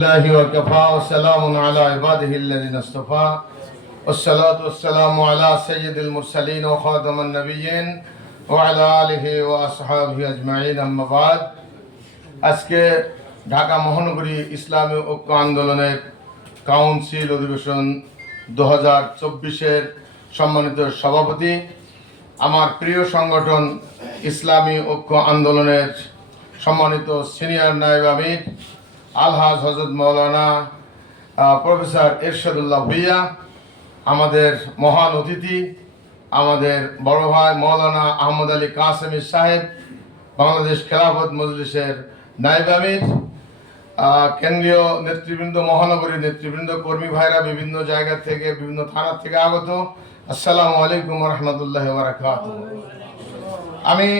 الله وكفى وسلام على عباده الذين اصطفى والصلاة والسلام على سيد المرسلين وخاتم النبيين وعلى آله وأصحابه أجمعين أما بعد আজকে ঢাকা মহানগরী ইসলামী ঐক্য আন্দোলনের কাউন্সিল অধিবেশন 2024-এর সম্মানিত সভাপতি, আমার প্রিয় সংগঠন ইসলামী ঐক্য আন্দোলনের সম্মানিত সিনিয়র নায়েব আমির আলহাজ হযরত মাওলানা প্রফেসর এরশাদুল্লাহ ভূঁইয়া, আমাদের মহান অতিথি আমাদের বড় ভাই মাওলানা আহমদ আলী কাসেমি সাহেব, বাংলাদেশ খেলাফত মজলিসের নায়েব আমির, কেন্দ্রীয় নেতৃবৃন্দ, মহানগরী নেতৃবৃন্দ, কর্মী ভাইরা বিভিন্ন জায়গা থেকে, বিভিন্ন থানা থেকে আগত, আসসালামু আলাইকুম রহমতুল্লাহ বারাকাতুহু। আমি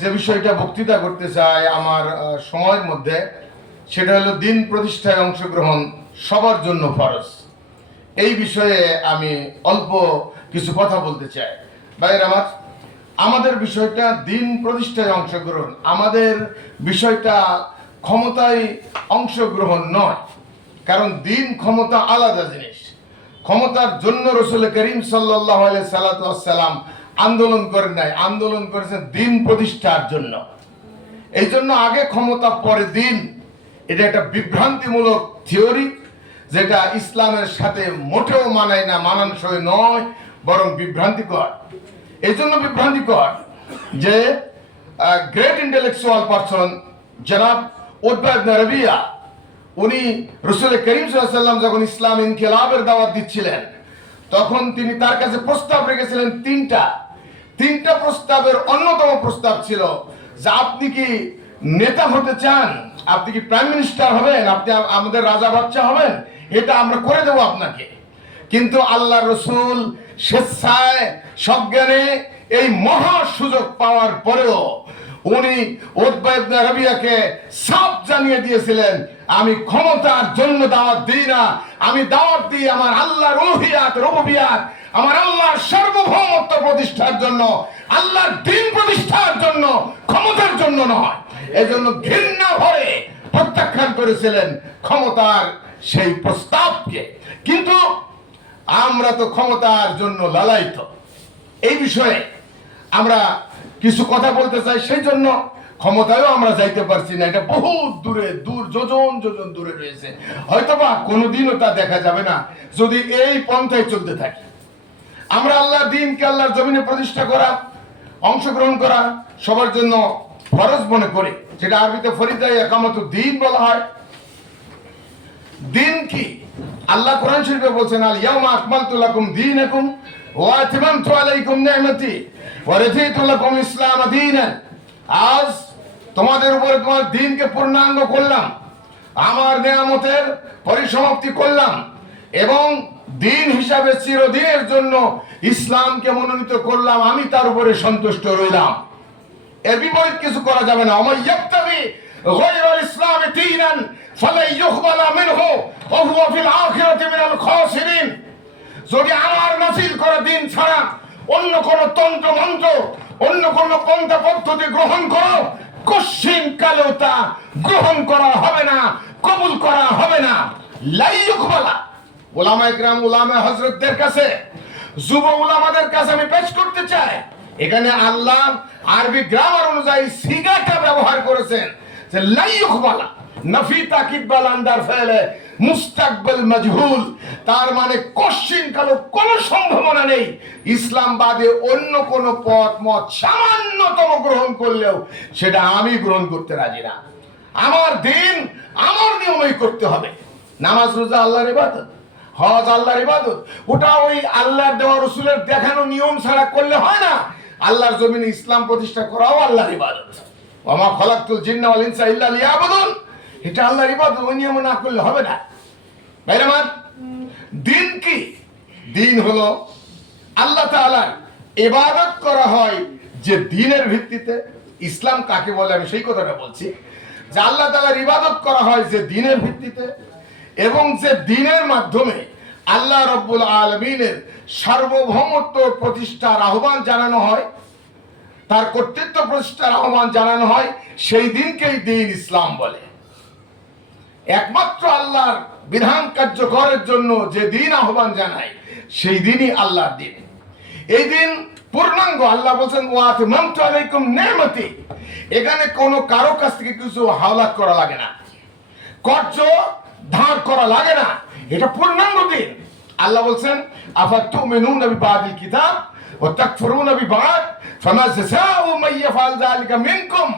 যে বিষয়টা বক্তৃতা করতে চাই আমার সময়ের মধ্যে, সেটা হলো দিন প্রতিষ্ঠায় অংশগ্রহণ সবার জন্য ফরজ। এই বিষয়ে আমি অল্প কিছু কথা বলতে চাই। ভাইয়ের আমাদের বিষয়টা দিন প্রতিষ্ঠায় অংশগ্রহণ, আমাদের বিষয়টা ক্ষমতায় অংশগ্রহণ নয়। কারণ দিন ক্ষমতা আলাদা জিনিস। ক্ষমতার জন্য রাসূল করিম সাল্লাল্লাহু আলাইহি সাল্লাম আন্দোলন করেন নাই, আন্দোলন করেছেন দিন প্রতিষ্ঠার জন্য। এই জন্য আগে ক্ষমতা পরে দিন, এটা একটা বিভ্রান্তিমূলক থিওরি, যেটা ইসলামের সাথে মোটেও মানায় না, মানানসই নয়, বরং বিভ্রান্তিকর। এই জন্য বিভ্রান্তিকর যে গ্রেট ইন্টেলেকচুয়াল পারসন জনাব উতবা ইবনে রাবিয়া, উনি রাসূল করিম সাল্লাল্লাহু আলাইহি সাল্লাম যখন ইসলাম ইনকিলাবের দাওয়াত দিচ্ছিলেন, তখন তিনি তার কাছে প্রস্তাব রেখেছিলেন তিনটা প্রস্তাবের অন্যতম প্রস্তাব ছিল যে আপনি কি নেতা হতে চান, আপনি কি প্রাইম মিনিস্টার হবেন, আপনি আমাদের রাজা বাদশা হবেন, এটা আমরা করে দেব আপনাকে। কিন্তু আল্লাহ রসুল স্বেচ্ছায় সজ্ঞানে এই মহা সুযোগ পাওয়ার পরেও উনি উতবা ইবনে রাবিয়াকে সাফ জানিয়ে দিয়েছিলেন, আমি ক্ষমতার জন্য দাওয়াত দিই না, আমি দাওয়াত দিই আমার আল্লাহর উলুহিয়াত রুবুবিয়াত, আমার আল্লাহর সার্বভৌমত্ব প্রতিষ্ঠার জন্য, আল্লাহর দ্বীন প্রতিষ্ঠার জন্য, ক্ষমতার জন্য নয়। এজন্য ঘৃণা ভরে প্রত্যাখ্যান করেছিলেন ক্ষমতার সেই প্রস্তাবকে। কিন্তু আমরা তো ক্ষমতার জন্য লালায়িত। এই বিষয়ে আমরা কিছু কথা বলতে চাই। সেই জন্য ক্ষমতায়ও আমরা যাইতে পারছি না, এটা বহুত দূরে, যোজন দূরে রয়েছে। হয়তোবা কোনোদিনও তা দেখা যাবে না যদি এই পন্থায় চলতে থাকে। আমরা আল্লাহর দ্বীনকে আল্লাহর জমিনে প্রতিষ্ঠা করা, অংশগ্রহণ করা সবার জন্য ফরজ মনে করি। যেটা আরবিতে ফরিদা ইকামাতুদ দ্বীন বলা হয়। দ্বীন কি? আল্লাহ কোরআন শরীফে বলছেন, আল ইয়াউমা আকমালতু লাকুম দীনাকুম ওয়া আতমামতু আলাইকুম নি'মাতি ওয়া রাদিতু লাকুম ইসলাম দীনান। আজ তোমাদের উপরে তোমার দ্বীনকে পূর্ণাঙ্গ করলাম, আমার নিয়ামতের পরিসমাপ্তি করলাম, এবং দ্বীন হিসাবে চিরদিনের জন্য ইসলামকে মনোনীত করলাম, আমি তার উপরে সন্তুষ্ট রইলাম। এর বিপরীত কিছু করা যাবে না। ওয়া ইয়াবতাগি গায়রাল ইসলামি দীনান ফালা ইউকবালা মিনহু ওয়া হুয়া ফিল আখিরাতি মিনাল খাসিরিন। যদি আমার নাযিল করা দ্বীন ছাড়া অন্য কোন তন্ত্র মন্ত্র, অন্য কোন পন্থা পদ্ধতি গ্রহণ করো, কশিন কালেও তা গ্রহণ করা হবে না, কবুল করা হবে না। লা ইউকবালা। উলামায়ে কিরাম, উলামা হযরতদের কাছে, যুব উলামাদের কাছে আমি পেশ করতে চাই, এখানে আল্লাহ আরবি গ্রামার অনুযায়ী সিগাটা ব্যবহার করেছেন যে লা ইউকবালা, নফি তাকিদ বাল আন্দার ফেলে মুস্তাকবিল মাজহুল। তার মানে কশিন কালো কোনো সম্ভাবনা নেই ইসলাম বাদে অন্য কোন পথ মত সামান্যতম গ্রহণ করলেও সেটা আমি গ্রহণ করতে রাজি না। আমার দিন আমার নিয়মেই করতে হবে। নামাজ রোজা আল্লাহর ইবাদত, হজ আল্লাহর ইবাদত, ওটা ওই আল্লাহর দেওয়া রাসূলের দেখানো নিয়ম ছাড়া করলে হয় না। আল্লাহর জমিনে ইসলাম প্রতিষ্ঠা করাও আল্লাহর ইবাদত। ওয়া মা খালাকতুল জিন্না ওয়াল ইনসা ইল্লা লিয়াবুদুন, এটা আল্লাহর ইবাদত, ওই নিয়ম না করলে হবে না। ভাইরা আমার, দিন কি? দিন হলো আল্লাহ তাআলার ইবাদত করা হয় যে দিনের ভিত্তিতে। ইসলাম কাকে বলে আমি সেই কথাটা বলছি, যে আল্লাহ তাআলার ইবাদত করা হয় যে দিনের ভিত্তিতে, এবং যে দিনের মাধ্যমে আল্লাহ রাব্বুল আলামিনের সার্বভৌমত্ব প্রতিষ্ঠার আহ্বান জানানো হয়, তার কর্তৃত্ব প্রতিষ্ঠার আহ্বান জানানো হয়, সেই দিনকেই দ্বীন ইসলাম বলে। একমাত্র আল্লাহর বিধান কার্যকরের জন্য যে দিন আহ্বান জানায় সেই দিনই আল্লাহর দিন। এই দিন পূর্ণাঙ্গ। আল্লাহ বলছেন ওয়াতমামতু আলাইকুম নি'মাতি। এখানে কোনো কারো কাছ থেকে কিছু হাওলাত করা লাগে না, কর্জ ধার করা লাগে না, এটা পূর্ণাঙ্গ দিন। আল্লাহ বলছেন আফাতুমিনুনা বিবাদিল কিতাব ওয়া তাকফুরুনা বিবাদ ফামা জাযাউ মান ইয়াফআল যালিকা মিনকুম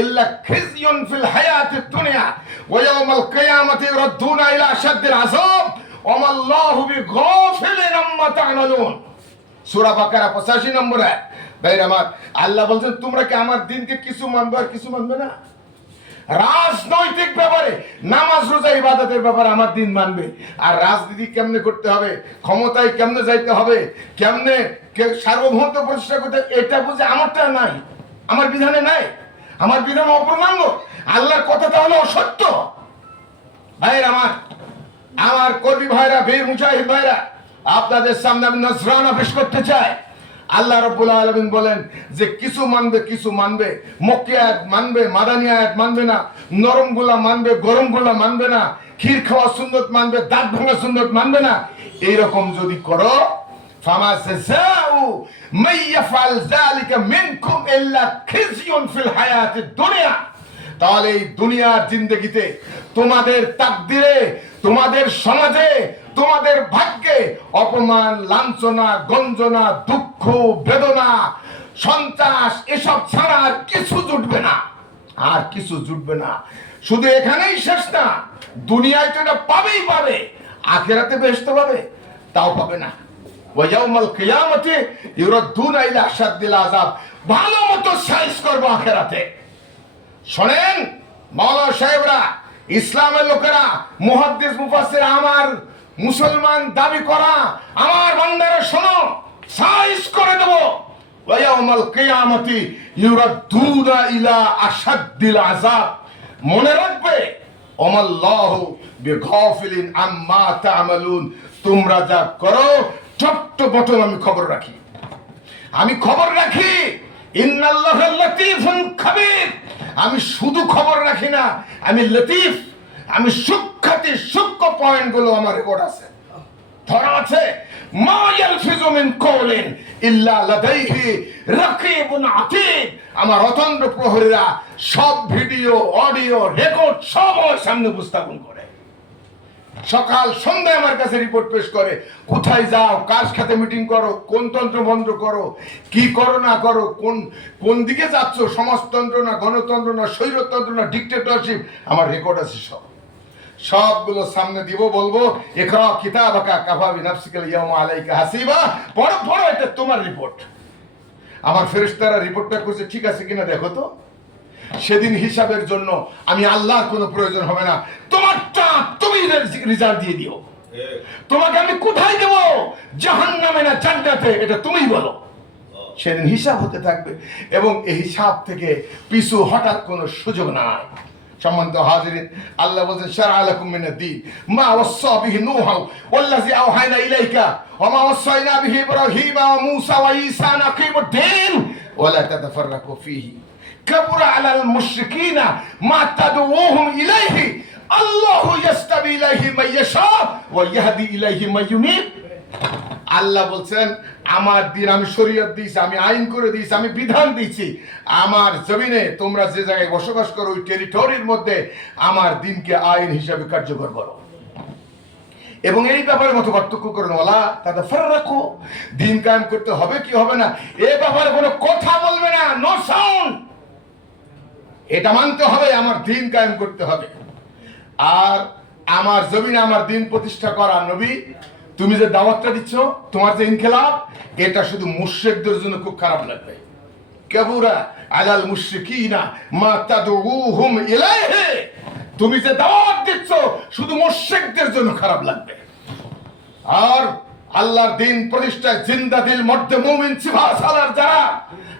ইল্লা খিজয়ুন ফিল হায়াতিদ দুনিয়া ওয়া ইয়াওমাল কিয়ামাতি ইউরাদ্দুনা ইলা আশাদ্দিল আযাব ওয়া মাল্লাহু বিগাফিলিন আম্মা তা'মালুন। সূরা বাকারা 85 নম্বর আয়াত। ভাইরা আমার, আল্লাহ বলছেন তোমরা কি আমার দিনকে কিছু মানবে আর কিছু মানবে না? রাজনৈতিক ব্যাপারে, নামাজ রোজা ইবাদতের ব্যাপারে আমার দিন মানবে, আর রাজনীতি কেমনে করতে হবে, ক্ষমতায় কেমনে যাইতে হবে, কেমনে সার্বভৌমত্ব প্রতিষ্ঠা করতে, এটা বুঝে আমারটা নাই, আমার বিধানে নাই, আমার বিধান অপূর্ণাঙ্গ, আল্লাহর কথা তাহলে অসত্য। ভাইরা আমার কর্মী ভাইরা, বীর মুজাহিদ ভাইরা, আপনাদের সামনে আমি নজরানা পেশ করতে চাই। আল্লাহ রাব্বুল আলামিন বলেন যে কিছু মানবে, কিছু মানবে, মক্কি আয়াত মানবে, মাদানী আয়াত মানবে না, নরমগুলা মানবে, গরমগুলা মানবে না, ক্ষীর খাওয়া সুন্নত মানবে, দাঁত ভাঙা সুন্নত মানবে না। এইরকম যদি করো ফামা জাযাউ মান ইয়াফআল যালিকা মিনকুম ইল্লা খিজয়ুন ফিল হায়াতিদ দুনিয়া, তাহলে এই দুনিয়ার জিন্দেগিতে তোমাদের তাকদিরে, তোমাদের সমাজে, তোমাদের ভাগ্যে অপমান, লাঞ্ছনা, গঞ্জনা, দুঃখ, বেদনা, সন্ত্রাস এসব ছাড়া আর কিছু জুটবে না, আর কিছু জুটবে না। শুধু এখানেই শেষ না, দুনিয়ায় তো এটা পাবেই পাবে, আখিরাতে বেহেশত পাবে তাও পাবে না। ওয়া ইয়াউমাল কিয়ামাতি ইউরাদ্দুনা ইলা আশাদ্দিল আযাব, ভালো মতো সাইজ করব আখিরাতে। শোনেন মাওলানা সাহেবরা, ইসলামের লোকেরা, মুহাদ্দিস মুফাসসির, আমার মুসলমান দাবি করা আমার বান্দারা শোনো, সাইজ করে দেব। ওয়া ইয়াউমাল কিয়ামাতি ইউরাদ্দুনা ইলা আশাদ্দিল আযাব। মনে রাখবে ওমাল্লাহু বিগাফিলিন আম্মা তা'মালুন, তোমরা যা করো চট্ট বটন আমি খবর রাখি, আমি খবর রাখি। ইন্নাল্লাহা লাতীফুন খাবীর, আমি শুধু খবর রাখি না, আমি লতিফ, আমি সূক্ষ্মাতি সূক্ষ্ম পয়েন্টগুলো আমার রেকর্ড আছে, ধরা আছে। মা ইয়ালফিজু মিন কওলিন ইল্লা লাদাইহি রাকিবুন আতীদ, আমার অতন্দ্র প্রহরীরা সব ভিডিও, অডিও, রেকর্ড সব আমার সামনে উপস্থাপন করে। সকাল সন্ধ্যায় আমার কাছে রিপোর্ট পেশ করে, কোথায় যাও, কার সাথে মিটিং করো, কোন তন্ত্র বন্ধ করো, কি করো না করো, কোন দিকে যাচ্ছ, সমাজতন্ত্র না গণতন্ত্র না স্বৈরতন্ত্র না ডিক্টেটরশিপ, আমার রেকর্ড আছে সব। সবগুলো সামনে দিব, বলবো ইকরা কিতাবাকা কাফা বিনাফসিকাল ইয়াউমা আলাইকা হাসিবা, পড়ো পড়ো, এটা তোমার রিপোর্ট। আমার ফেরেশতারা রিপোর্টটা করছে ঠিক আছে কিনা দেখো তো। সেদিন হিসাবের জন্য আমি আল্লাহর কোনো প্রয়োজন হবে না, তোমারটা তুমি রেজাল্ট দিয়ে দিও। তোমাকে আমি কোথায় দেব, জাহান্নামে না জান্নাতে, এটা তুমিই বলো। সেদিন হিসাব হতে থাকবে এবং এই হিসাব থেকে পিছু হঠাৎ কোনো সুযোগ নাই। সম্মানিত হাজিরিন, আল্লাহ বলেন শারআ লাকুম মিনাদ দ্বীন মা ওয়াসসা বিহি নূহা ওয়াল্লাযী আওহায়না ইলাইকা ওয়া মা ওয়াসাইনা বিহি ইব্রাহিমা ওয়া মূসা ওয়া ঈসা আন আকিমুদ দ্বীন ওয়া লা তাতাফাররাকু ফীহি কাবুরা আলাল মুশরিকিনা মা তাদউহুম ইলাইহি আল্লাহু ইয়াস্তাবি ইলাইহি মান ইয়াশা ওয়া ইয়াহদি ইলাইহি মান ইউনিব। আল্লাহ বলছেন আমার দিন আমি শরীয়ত দিয়েছি, আমি আইন করে দিয়েছি, আমি বিধান দিয়েছি। আমার জমিনে তোমরা যে জায়গায় বসবাস করো ওই টেরিটরির মধ্যে আমার দিনকে আইন হিসাবে কার্যকর করো এবং এই ব্যাপারে মতো পার্থক্য করো না। ওয়ালা তাতাফাররাকু, দিন কায়েম করতে হবে কি হবে না এ ব্যাপারে কোনো কথা বলবে না, নো সাউন্ড। এটা মানতে হবে, আমার দিন কায়েম করতে হবে। আর আমার জমিনে আমার দিন প্রতিষ্ঠা করা নবী, তুমি যে দাওয়াতটা দিচ্ছ, তোমার যে ইনকিলাব, এটা শুধু মুশরিকদের জন্য খুব খারাপ লাগবে। কাবুরা আলাল মুশরিকিনা মা তাদউহুম ইলাইহি, তুমি যে দাওয়াত দিচ্ছ শুধু মুশরিকদের জন্য খারাপ লাগবে। আর আল্লাহর দিন প্রতিষ্ঠায় জিন্দা দিল মর্দে মুমিন সিফাসালার যারা,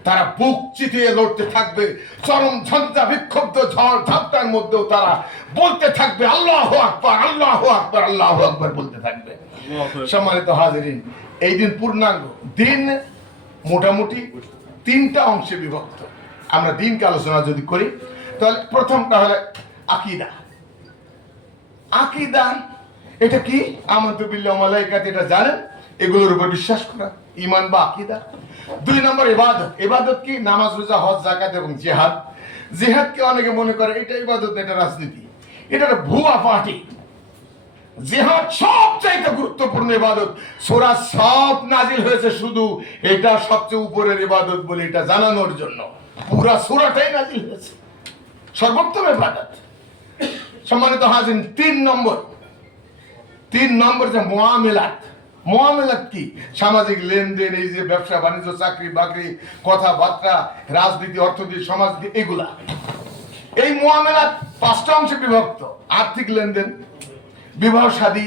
তারা বুক চিতিয়ে লড়তে থাকবে। চরম ঝঞ্ঝা বিক্ষুব্ধ ঝড় ঝাপটার মধ্যেও তারা বলতে থাকবে আল্লাহু আকবার, আল্লাহু আকবার, আল্লাহু আকবার বলতে থাকবে। সম্মানিত হাজিরিন, এই দিন পূর্ণাঙ্গ দিন, মোটামুটি তিনটা অংশে বিভক্ত। আমরা দিনকে আলোচনা যদি করি তাহলে প্রথমটা হলো আকীদা। আকীদা এটা কি? আমানতু বিল্লাহি ওয়া মালাইকাতি, এটা জানেন? এগুলোর উপর বিশ্বাস করা ঈমান বা আকীদা। 2 নম্বর ইবাদত। ইবাদত কি? নামাজ, রোজা, হজ, যাকাত এবং জিহাদ। জিহাদকে অনেকে মনে করে এটা ইবাদত, এটা রাজনীতি, এটা একটা ভুয়া পার্টি। জিহাদ সবচাইতে গুরুত্বপূর্ণ ইবাদত। সূরা সব নাজিল হয়েছে শুধু এটা সবচেয়ে উপরের ইবাদত বলে এটা জানানোর জন্য। পুরা সূরাটাই নাজিল হয়েছে, সর্বোত্তম ইবাদত। সম্মানিত হাজিরিন, 3 নম্বর যে মুআমালাত। মুআমালাত কি? সামাজিক লেনদেন, এই যে ব্যবসা বাণিজ্য, চাকরি বাকরি, কথাবার্তা, রাজনীতি, অর্থনীতি, সমাজনীতি, এগুলা। এই মুআমালাত 5টা অংশে বিভক্ত। আর্থিক লেনদেন, বিবাহ শাদী,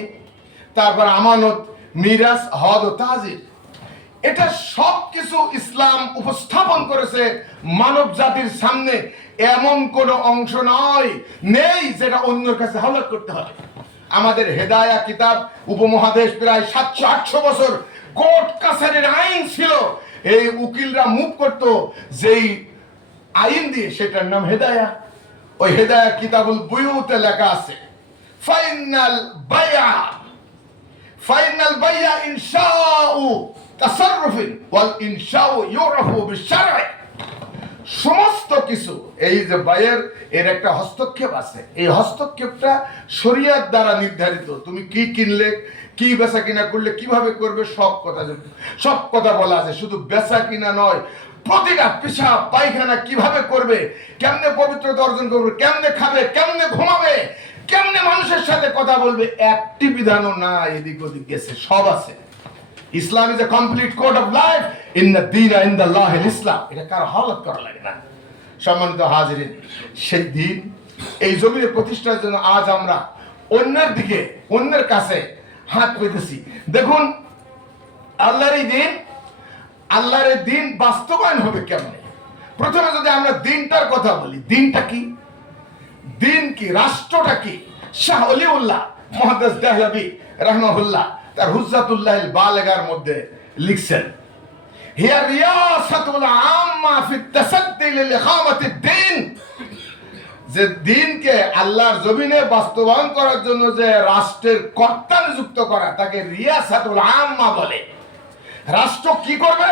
তারপর আমানত, মিরাস, হদ ও তাজির। এটা সব কিছু ইসলাম উপস্থাপন করেছে মানব জাতির সামনে। এমন কোন অংশ নেই যেটা অন্যের কাছে হাওলাত করতে হবে। আমাদের হেদায়া কিতাব, উপমহাদেশ প্রায় 700-800 বছর কোর্ট কাছারির আইন ছিল। এই উকিলরা মুভ করত যেই আইন দিয়ে, সেটার নাম হেদায়া। ওই হেদায়া কিতাবুল বুয়ুতে লেখা আছে ফাইনাল বাইয়া ইনশাউ তাসাররুফিন ওয়াল ইনশাউ ইউরাফু বিশরঈ। সমস্ত কিছু এই যে বাইয়ের এর একটা হস্তক্ষেপ আছে। এই হস্তক্ষেপটা শরীয়ত দ্বারা নির্ধারিত। তুমি কি কিনলে, কি বেচা কিনা করলে, কিভাবে করবে, সব কথা বলা আছে। শুধু বেচা কিনা নয়, প্রতিটা পেশাব পায়খানা কিভাবে করবে, কেমনে পবিত্রতা অর্জন করবে, কেমনে খাবে, কেমনে ঘুমাবে, কেমনে মানুষের সাথে কথা বলবে, একটি বিধানও না এদিক ওদিক গেছে, সব আছে। Islam is a complete code of life. ইন্না দীনা ইনদাল্লাহিল ইসলাম। এটা কারো হাওলাত করা লাগে না। সম্মানিত হাজিরিন, সেই দিন এই জমিনে প্রতিষ্ঠার জন্য আজ আমরা অন্যের কাছে হাত পেতেছি। দেখুন, আল্লাহর এই দিন বাস্তবায়ন হবে কেমনে? প্রথমে যদি আমরা দিনটার কথা বলি, দিনটা কি? দিন কি? রাষ্ট্রটা কি? শাহ ওলিউল্লাহ মুহাদ্দিস দেহলভী রাহমাহুল্লাহ তার হুজ্জাতুল্লাহিল বালিগার মধ্যে লিখছেন, হিয়া রিয়াসাতুল আম্মা ফি তাসাদ্দি লিইকামাতিদ দ্বীন। যে দিনকে আল্লাহর জমিনে বাস্তবায়ন করার জন্য যে রাষ্ট্রের কর্তা নিযুক্ত করা, তাকে রিয়াসাতুল আম্মা বলে। রাষ্ট্র কি করবে?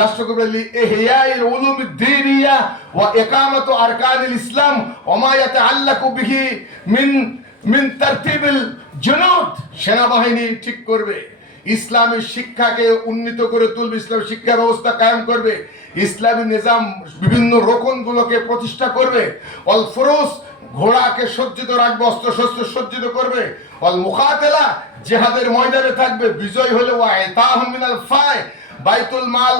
রাষ্ট্র করবে ইহইয়াউল উলুমিদ দ্বীনিয়া ওয়া ইকামাতু আরকানিল ইসলাম ওয়া মা ইয়াতাআল্লাকু বিহি মিন তারতিবিল জুনুদ। সেনাবাহিনী ঠিক করবে, ইসলামী শিক্ষাকে উন্নীত করে তুলবে, ইসলামী শিক্ষা ব্যবস্থা কায়েম করবে, ইসলামী নিজাম বিভিন্ন রোকনগুলোকে প্রতিষ্ঠা করবে। অল ফুরুস, ঘোড়াকে সজ্জিত রাখবে, অস্ত্র শস্ত্র সজ্জিত করবে। অল মুকাতেলা, জিহাদের ময়দানে থাকবে, বিজয় হলে ওয়া ইতাহুম মিনাল ফায়, বাইতুল মাল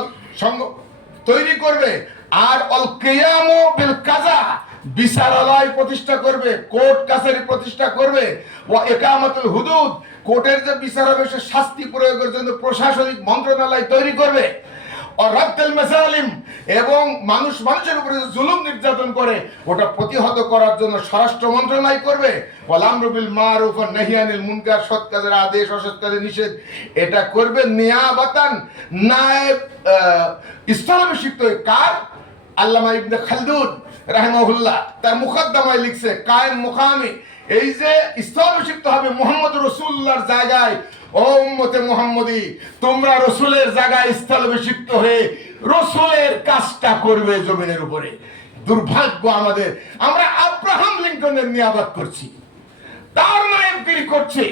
তৈরি করবে। আর অল কিয়ামু বিল কাজা, বিচারালয় প্রতিষ্ঠা করবে, কোর্ট কাছারি প্রতিষ্ঠা করবে। ওয়া ইকামাতুল হুদুদ, কোর্টের যে বিচার হবে সে শাস্তি প্রয়োগের জন্য প্রশাসনিক মন্ত্রণালয় তৈরি করবে। আর রাদ্দুল মাসালিম, এবং মানুষের উপরে জুলুম নির্যাতন করে ওটা প্রতিহত করার জন্য স্বরাষ্ট্র মন্ত্রণালয় করবে। ওয়াল আমরু বিল মারুফ ওয়া নাহই আনিল মুনকার, সৎ কাজের আদেশ, অসৎ কাজের নিষেধ, এটা করবে নিয়াবাতান, নায়েব স্থলাভিষিক্ত। কার? আল্লামা ইবনে খালদুন রাহিমাহুল্লাহ তার মুকদ্দমায় লিখছে, কায়েম মুকামি, এই যে স্থলাভিষিক্ত হবে মুহাম্মদ রাসূলুল্লাহর জায়গায়। ও উম্মতে মুহাম্মদী, তোমরা রাসূলের জায়গায় স্থলাভিষিক্ত হয়ে রাসূলের কাজটা করবে জমিনের উপরে। দুর্ভাগ্য আমাদের, আমরা আব্রাহাম লিঙ্কনের নিয়াবত করছি, তার নায়েবগিরি করছি।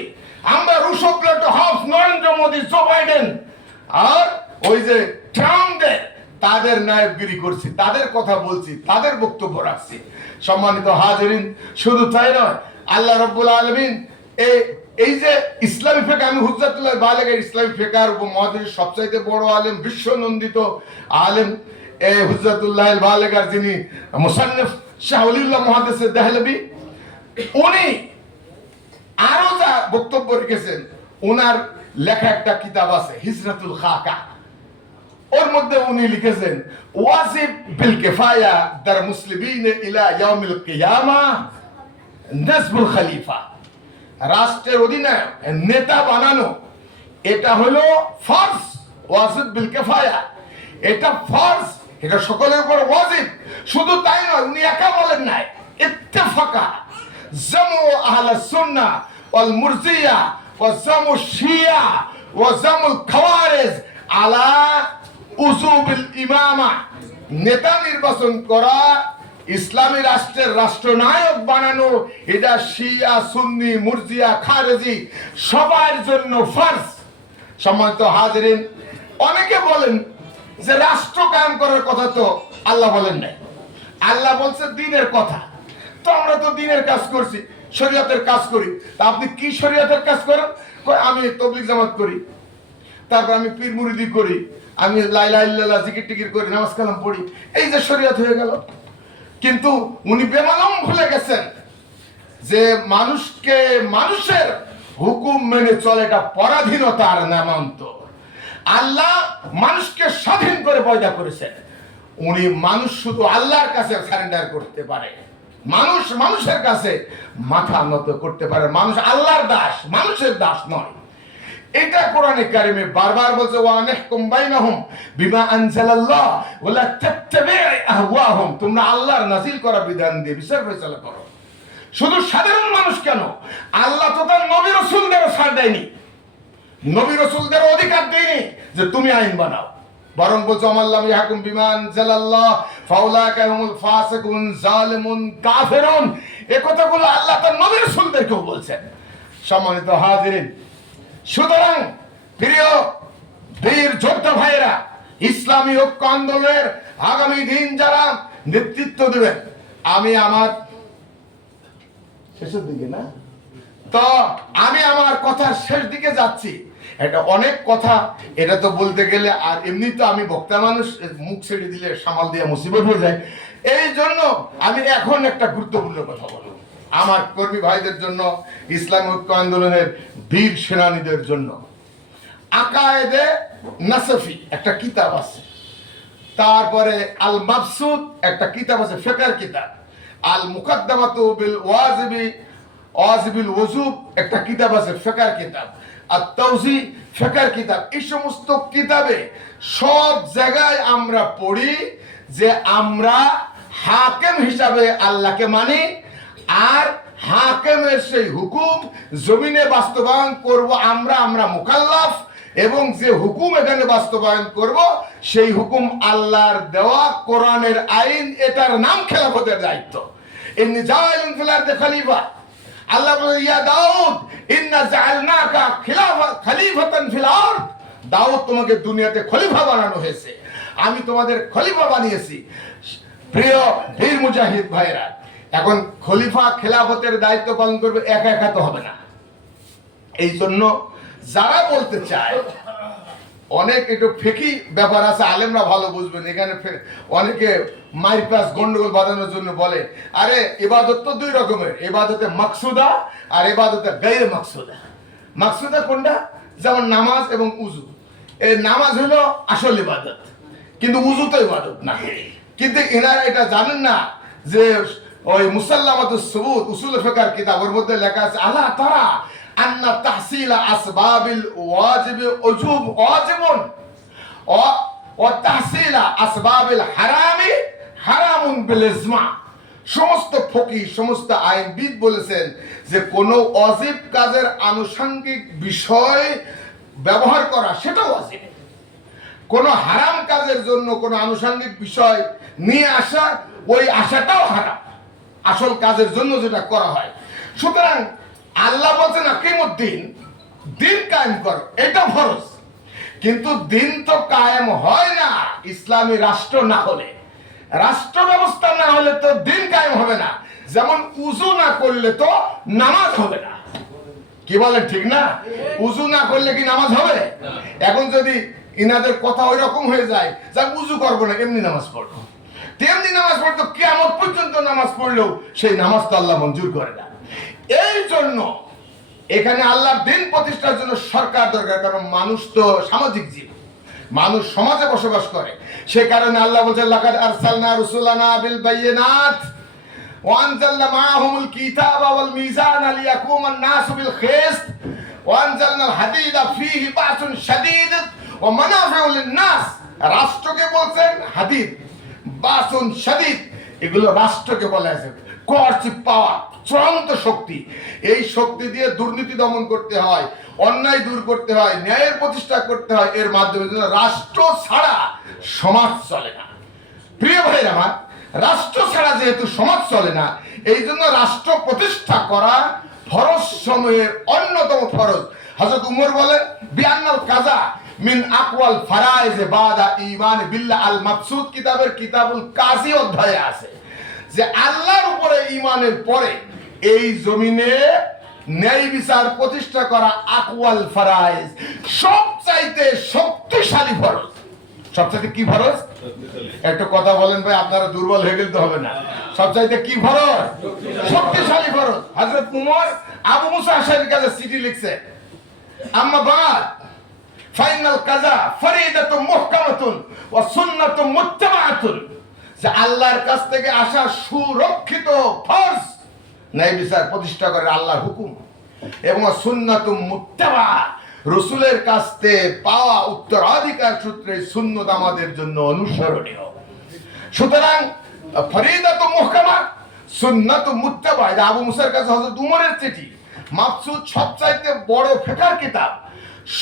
আমরা রুশো প্লেটো হাউস, নরেন্দ্র মোদী, জো বাইডেন আর ওই যে ট্রাম্পদের, তাদের নায়েবগিরি করছি, তাদের কথা বলছি, তাদের বক্তব্য রাখছি। সম্মানিত হাজিরিন, শুধু তাই নয়, আল্লাহ রাব্বুল আলামিন এই যে ইসলামী ফিকহ, আমি হুজ্জাতুল্লাহ বালিগের ইসলামী ফিকহের উপমহাদেশের সবচাইতে বড় আলেম, বিশ্বনন্দিত আলেম হুজ্জাতুল্লাহ বালিগার যিনি মুসান্নিফ শাহ ওলিউল্লাহ মুহাদ্দিস দেহলভী, উনি আরো যা বক্তব্য রেখেছেন, ওনার লেখা একটা কিতাব আছে হিজরাতুল খাকা। ওর মধ্যে উনি লিখেছেন, ওয়াজিব বিল কিফায়া দার মুসলিমিন ইলা ইয়াউমিল কিয়ামা নাসবুল খলিফা। রাষ্ট্রের অধিনায়ক, নেতা বানানো, এটা হলো ফরজ। ওয়াজিব বিল কিফায়া, এটা ফরজ, এটা সকলের উপর ওয়াজিব। শুধু তাই নয়, উনি একা বলেন নাই, ইত্তেফাকা জামু আহলাস সুন্নাহ ওয়াল মুরজিয়া ওয়া জামুশ শিয়া ওয়া জামুল খাওয়ারিজ আলা উজুবিল ইমামা। নেতা নির্বাচন করা, ইসলামী রাষ্ট্রের রাষ্ট্রনায়ক বানানো, এটা শিয়া, সুন্নি, মুরজিয়া, খারেজি সবার জন্য ফরজ। সম্মানিত হাজিরিন, অনেকে বলেন যে রাষ্ট্র কায়েম করার কথা তো আল্লাহ বলেন নাই, আল্লাহ বলছে দিনের কথা। তো আমরা তো দিনের কাজ করছি, শরীয়তের কাজ করি। তা আপনি কি শরীয়তের কাজ করেন? আমি তাবলীগ জামাত করি, তারপর আমি পীর মুরিদি করি, আমি লা ইলাহা ইল্লাল্লাহ জিকির টিকির করি, নামাজ কালাম পড়ি, এই যে শরীয়ত হয়ে গেল। কিন্তু উনি বেমালুম ভুলে গেছেন যে মানুষকে মানুষের হুকুম মেনে চলে এটা পরাধীনতার নামান্তর। আল্লাহ মানুষকে স্বাধীন করে পয়দা করেছেন। উনি মানুষ শুধু আল্লাহর কাছে সারেন্ডার করতে পারে, মানুষ মানুষের কাছে মাথা নত করতে পারে। মানুষ আল্লাহর দাস, মানুষের দাস নয়। এটা কোরআনে কারিমে বারবার বলছে, ওয়া নাহকুম বাইনাহুম বিমা আনজালাল্লাহ ওয়া লা তাত্তাবি' আহওয়াহুম। তোমরা আল্লাহর নাযিল করা বিধান দিয়ে বিচার ফয়সালা করো। শুধু সাধারণ মানুষ কেন, আল্লাহ তো তার নবী রাসূলদেরও ছাড় দেয়নি, নবী রাসূলদের অধিকার দেয়নি যে তুমি আইন বানাও। বরং বলছে আমাল্লাম ইয়াহকুম বিমা আনজালাল্লাহ ফাউলাকা হুমুল ফাসিকুন জালিমুন কাফিরুন। এই কথাগুলো আল্লাহ তার নবী রাসূলদেরকেও বলছেন। সম্মানিত হাজিরিন, সুতরাং প্রিয় বীর যোদ্ধা ভাইয়েরা, ইসলামী ঐক্য আন্দোলনের আগামী দিন যারা নেতৃত্ব দেবেন, আমি আমার শেষের দিকে না তো আমি আমার কথার শেষ দিকে যাচ্ছি। এটা অনেক কথা, এটা তো বলতে গেলে আর এমনি তো আমি বক্তা মানুষ, মুখ ছেড়ে দিলে সামাল দিয়ে মুসিবত হয়ে যায়। এই জন্য আমি এখন একটা গুরুত্বপূর্ণ কথা বলবো আমার কর্মী ভাইদের জন্য, ইসলামী ঐক্য আন্দোলনের বীর সেনানীদের জন্য। আকায়েদে নাসফি একটা কিতাব আছে, তারপরে আল মাবসুদ একটা কিতাব আছে, ফিকহের কিতাব। আল মুকদ্দমাতু বিল ওয়াজিবিল ওযুব একটা কিতাব আছে, ফিকহের কিতাব। আর তাওজি ফিকহের কিতাব। এই সমস্ত কিতাবে সব জায়গায় আমরা পড়ি যে আমরা হাকিম হিসাবে আল্লাহকে মানি, আর হাকিমের সেই হুকুম জমিনে বাস্তবায়ন করব আমরা মুকাল্লাফ, এবং যে হুকুম এখানে বাস্তবায়ন করব সেই হুকুম আল্লাহর দেওয়া কোরআনের আইন, এটার নাম খেলাফতের দায়িত্ব। ইন্নী জাইলুন ফিল আরদি খলিফা। আল্লাহ বলে, ইয়া দাউদ ইন্না জাআলনাকা খলিফাতান ফিল আরদ। দাউদ, তোমাকে দুনিয়াতে খলিফা বানানো হয়েছে, আমি তোমাদের খলিফা বানিয়েছি। প্রিয় বীর মুজাহিদ ভাইরা, এখন খলিফা খেলাফতের দায়িত্ব পালন করবে, একা একা তো হবে না। এই জন্য যারা বলতে চায়, অনেক একটু ফেকি ব্যাপার আছে, আলেমরা ভালো বুঝবেন। এখানে অনেকে মাইপাস গন্ডগোল বাঁধানোর জন্য বলে, আরে ইবাদত তো দুই রকমের, ইবাদতে মাকসুদা আর ইবাদতে গায়রে মাকসুদা। মাকসুদা কোনটা? যেমন নামাজ এবং উজু। এই নামাজ হলো আসল ইবাদত, কিন্তু উজু তো ইবাদত না। কিন্তু এনারা এটা জানেন না যে ওই মুসাল্লামাতুস সুবুত উসুল ফিকহের কিতাবের মধ্যে লেখা আছে, আলা তারা আন্না তাহসিলা আসবাবিল ওয়াজিবি উজুব ওয়াজিবুন ওয়া তাহসিলা আসবাবিল হারামি হারামুন বিল ইজমা। সমস্ত ফকিহ, সমস্ত আইনবিদ বলেছেন যে কোন ওয়াজিব কাজের আনুষঙ্গিক বিষয় ব্যবহার করা সেটা ওয়াজিব, কোন হারাম কাজের জন্য কোন আনুষঙ্গিক বিষয় নিয়ে আসা, ওই আশাটাও হারাম, আসল কাজের জন্য যেটা করা হয়। সুতরাং আল্লাহ বলছেন আকিমুদ্দিন, দিন কায়েম করো, এটা ফরজ। কিন্তু দিন তো কায়েম হয় না ইসলামী রাষ্ট্র না হলে, রাষ্ট্র ব্যবস্থা না হলে তো দিন কায়েম হবে না। যেমন উজু না করলে তো নামাজ হবে না, কি বলেন ঠিক না? উজু না করলে কি নামাজ হবে? এখন যদি ইনাদের কথা ওই রকম হয়ে যায়, যা উজু করবো না, এমনি নামাজ পড়বো, তেমনি নামাজ পড়তো, কিয়ামত পর্যন্ত নামাজ পড়লেও সেই নামাজ তো আল্লাহ মঞ্জুর করে না। এই জন্য এখানে আল্লাহর দিন প্রতিষ্ঠার জন্য সরকার দরকার, কারণ মানুষ তো সামাজিক জীব, মানুষ সমাজে বসবাস করে। সে কারণে আল্লাহ বলেন, লাকাদ আরসালনা রুসুলানা বিল বাইয়িনাত ওয়া আনজালনা মাআহুমুল কিতাবা ওয়াল মিজানা লিয়াকুমান নাসু বিল কিসত ওয়া আনজালনাল হাদিদা ফীহি বাসুন শাদীদ ওয়া মানাফিউ লিন-নাস। রাষ্ট্রকে বলছেন হাদিদ, বাসুন শাদীদ, এগুলো রাষ্ট্রকে বলা হয়েছে, কোয়ার্সিভ পাওয়ার, চূড়ান্ত শক্তি। এই শক্তি দিয়ে দুর্নীতি দমন করতে হয়, অন্যায় দূর করতে হয়, ন্যায়ের প্রতিষ্ঠা করতে হয়। এর মাধ্যমে রাষ্ট্র ছাড়া সমাজ চলে না। প্রিয় ভাইরা আমার, রাষ্ট্র ছাড়া যেহেতু সমাজ চলে না, এই জন্য রাষ্ট্র প্রতিষ্ঠা করা ফরজ সময়ের অন্যতম ফরজ। হযরত উমর বলেন, বিআন্নাল কাজা মিন আকওয়াল ফারাইজ বাদা ঈমান বিল্লাহ। আল মাকসুদ কিতাবের কিতাবুল কাজী অধ্যায়ে আছে যে আল্লাহর উপরে ঈমানের পরে এই জমিনে ন্যায় বিচার প্রতিষ্ঠা করা আকওয়াল ফারাইজ, সবচাইতে শক্তিশালী ফরজ। সবচাইতে কি ফরজ? একটা কথা বলেন ভাই, আপনারা দুর্বল হয়ে গেলে তো হবে না। সবচাইতে কি ফরজ? শক্তিশালী ফরজ। হযরত উমর আবু মুসা আশআরীর কাছে চিঠি লিখছে, আম্মা বাদ ফাইনাল কাজা ফরিদাতুম মুহকামাতুন ওয়া সুন্নাতুম মুত্তাবাআতুন, যে আল্লাহর কাছ থেকে আসা সুরক্ষিত ফরজ ন্যায় বিচার প্রতিষ্ঠা করে আল্লাহর হুকুম, এবং সুন্নাতুম মুত্তাবা, রাসূলের কাছ থেকে পাওয়া উত্তরাধিকার সূত্রে সুন্নাত আমাদের জন্য অনুসরণীয়। সুতরাং ফরিদাতুম মুহকামা সুন্নাতুম মুত্তাবা, এটা আবু মুসার কাছে হযরত উমরের চিঠি। মাকসুদ সবচাইতে বড় ফিকহের কিতাব,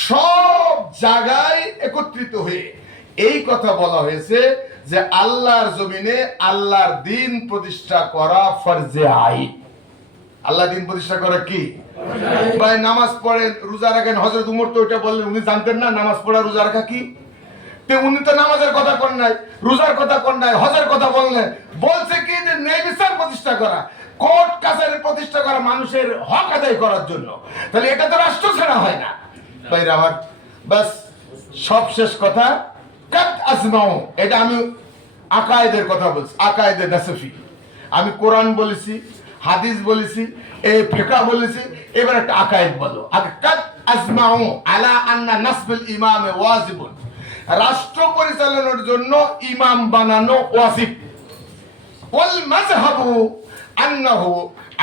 সব জায়গায় একত্রিত হয়ে এই কথা বলা হয়েছে যে আল্লাহর জমিনে আল্লাহর দ্বীন প্রতিষ্ঠা করা ফরজে আইন। আল্লাহ দ্বীন প্রতিষ্ঠা করা কি? ভাই নামাজ পড়েন, রোজা রাখেন। হযরত উমর তো এটা বললেন, উনি জানতেন না নামাজ পড়া রোজা রাখা কি? তো উনি তো নামাজের কথা কোন নাই, রোজার কথা কোন নাই, হজের কথা বললেন। বলছে কি যে ন্যায় বিচার প্রতিষ্ঠা করা, কোর্ট কাছারি প্রতিষ্ঠা করা মানুষের হক আদায় করার জন্য। তাহলে এটা তো রাষ্ট্র ছাড়া হয় না। ভাইরা আমার, বাস সব শেষ কথা, কাদ আজমাউ, এটা আমি আকায়েদের কথা বলছি, আকায়েদে নাসফি। আমি কোরআন বলেছি, হাদিস বলেছি, এই ফিকহ বলেছি, এবার একটা আকায়েদ বলো। আগে কাদ আজমাউ আলা আন্না নাসবুল ইমামে ওয়াজিবুন, রাষ্ট্র পরিচালনার জন্য ইমাম বানানো ওয়াজিব। ওয়াল মাযহাবু আন্নাহু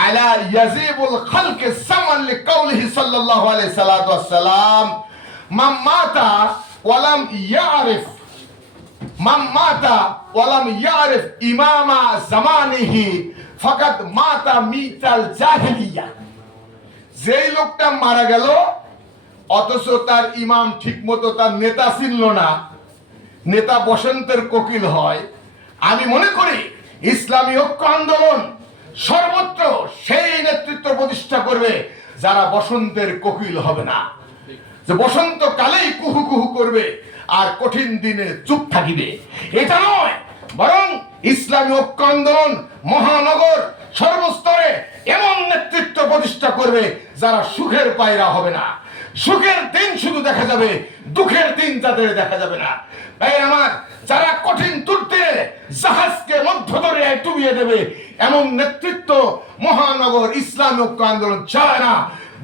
আলা ইয়াজিবুল খালকি সামান লিকাউলিহি সাল্লাল্লাহু আলাইহি সাল্লাম মান মাতা ওয়ালাম ইয়ারিফ ইমামা জামানিহি ফাকাদ মাতা মিতাল জাহিলিয়া। যেই লোকটা মারা গেল অথচ তার ইমাম ঠিকমতো তার নেতা চিনল না, নেতা বসন্তের কোকিল হয়, আমি মনে করি ইসলামী ঐক্য আন্দোলন সর্বত্র সেই নেতৃত্ব প্রতিষ্ঠা করবে যারা বসন্তের কোকিল হবে না, যে বসন্ত কালেই কুহু কুহু করবে আর কঠিন দিনে চুপ থাকিবে। এটা নয়, বরং ইসলামী ঐক্য আন্দোলন মহানগর সর্বস্তরে এমন নেতৃত্ব প্রতিষ্ঠা করবে যারা সুখের পায়রা হবে না। সুখের দিন শুধু দেখা যাবে, দুঃখের দিন তাদের দেখা যাবে না। ভাই আমার, যারা কঠিন তুর্তে জাহাজকে মধ্য দরিয়ায় ডুবিয়ে দেবে এমন নেতৃত্ব মহানগর ইসলামী ঐক্য আন্দোলন চায় না।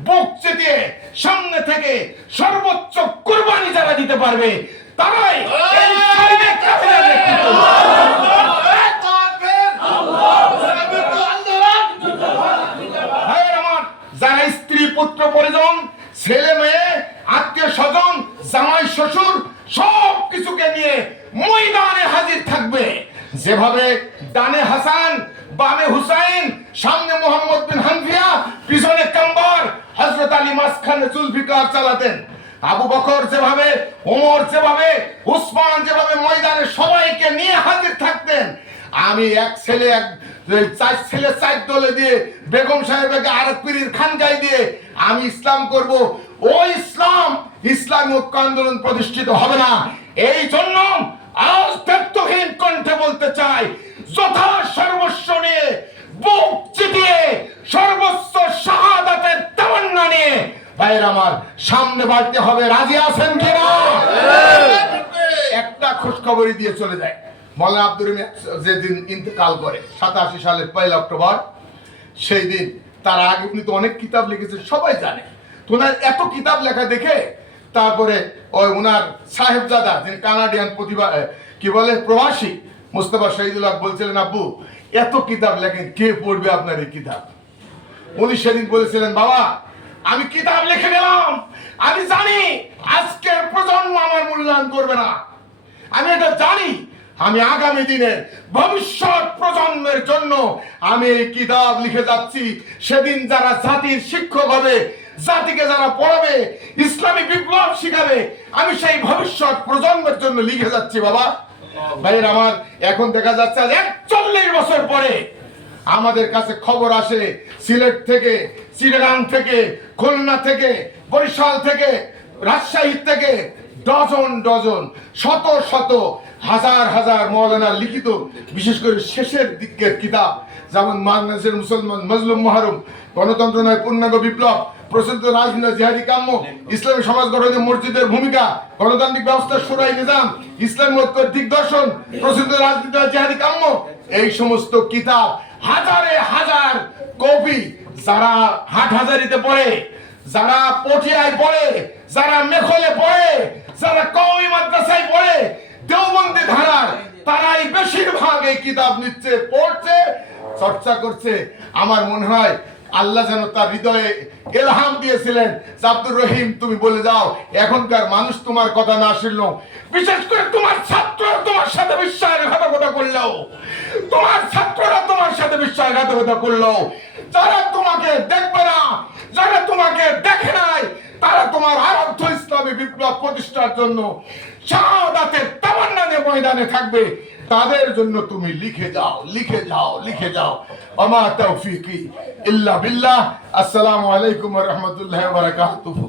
বুক চেতিয়ে সামনে থেকে সর্বোচ্চ কুরবানি যারা দিতে পারবে তারাই এই সামরিক কাফেলার নেতৃত্ব দেবে। যারা স্ত্রী পুত্র পরিজন ছেলে মেয়ে আত্মীয় স্বজন জামাই শ্বশুর সব কিছুকে নিয়ে ময়দানে হাজির থাকবে। যেভাবে ডানে হাসান বামে হুসাইন, সামনে মোহাম্মদ বিন হানফিয়া, পিছনে কাম্বার, হযরত আলী মাঝখানে জুলফিকার চালাতেন, আবু বকর যেভাবে, ওমর যেভাবে, উসমান যেভাবে ময়দানে সবাইকে নিয়ে হাজির থাকতেন, আমি এক ছেলে চার ছেলে চার দলে দিয়ে বেগম সাহেবকে আরেক পীরের খানগায় দিয়ে আমি ইসলাম করব, ওই ইসলাম ইসলামী ঐক্য আন্দোলন প্রতিষ্ঠিত হবে না। এই জন্য আজ তত্ত্বহীন কণ্ঠে বলতে চাই, যথা সর্বস্ব নিয়ে বুক চিতিয়ে সর্বোচ্চ শাহাদাতের তামান্না নিয়ে ভাইরা আমার সামনে বাড়তে হবে। রাজি আছেন কিনা? একটা খোঁজখবরই দিয়ে চলে যায়। মৌলানা আব্দুর রহিম যেদিন ইন্তেকাল করে 87 সালের 1 অক্টোবর, সেই দিন, তার আগে উনি তো অনেক কিতাব লিখেছেন, সবাই জানে। তো ওনার এত কিতাব লেখা দেখে তারপরে ওই ওনার সাহেবজাদা, যিনি কানাডিয়ান প্রবাসী মুস্তাফা শহীদুল্লাহ বলছিলেন, আব্বু এত কিতাব লেখেন, কে পড়বে আপনার এই কিতাব? উনি সেদিন বলেছিলেন, বাবা আমি কিতাব লিখে গেলাম, আমি জানি আজকের প্রজন্ম আমার মূল্যায়ন করবে না, আমি এটা জানি। আমি আগামী দিনের ভবিষ্যৎ প্রজন্মের জন্য আমি এই কিতাব লিখে যাচ্ছি। সেদিন যারা জাতির শিক্ষক হবে, জাতিকে যারা পড়াবে, ইসলামী বিপ্লব শিখাবে, আমি সেই ভবিষ্যৎ প্রজন্মের জন্য লিখে যাচ্ছি। বাবা ভাইয়ের আমার, এখন দেখা যাচ্ছে 41 বছর পরে আমাদের কাছে খবর আসে সিলেট থেকে, চিটাগাং থেকে, খুলনা থেকে, বরিশাল থেকে, রাজশাহী থেকে ডজন ডজন, শত শত, হাজার হাজার মৌলানা লিখিত, বিশেষ করে শেষের দিকের কিতাব, যেমন বাংলাদেশের মুসলমান মজলুম মহরুম, গণতন্ত্র নয় পূর্ণাঙ্গ বিপ্লব, প্রচলিত রাজনীতি জিহাদি কাম্য, ইসলামী সমাজ গঠনে মসজিদের ভূমিকা, গণতান্ত্রিক ব্যবস্থা সুরাই নিজাম, ইসলামী ঐক্যের দিগদর্শন, প্রচলিত রাজনীতি জিহাদি কাম্য, এই সমস্ত কিতাব হাজারে হাজার কপি যারা হাটহাজারিতে পড়ে, যারা পটিয়ায় পড়ে, যারা মেখলে পড়ে, যারা কওমি মাদ্রাসায় পড়ে, দেওবন্দি ধারার, তারাই বেশিরভাগ এই কিতাব নিচ্ছে, পড়ছে, চর্চা করছে। আমার মনে হয় আল্লাহ যেন তার হৃদয়ে ইলহাম দিয়েছিলেন, আব্দুর রহিম তুমি বলে যাও, এখনকার মানুষ তোমার কথা না শুনলো, বিশেষ করে তোমার ছাত্ররা তোমার সাথে বিশ্বাসঘাতকতা করলো, তোমার ছাত্ররা তোমার সাথে বিশ্বাসঘাতকতা করলো, যারা তোমাকে দেখবে না, যারা তোমাকে দেখে নাই, তারা তোমার আরাধ্য ইসলামী বিপ্লব প্রতিষ্ঠার জন্য শাহাদাতের তামান্না নিয়ে ময়দানে থাকবে, তাদের জন্য তুমি লিখে যাও, লিখে যাও, লিখে যাও। ওমা তাওফীকি ইল্লা বিল্লাহ। আসসালামু আলাইকুম ওয়া রাহমাতুল্লাহি ওয়া বারাকাতুহু।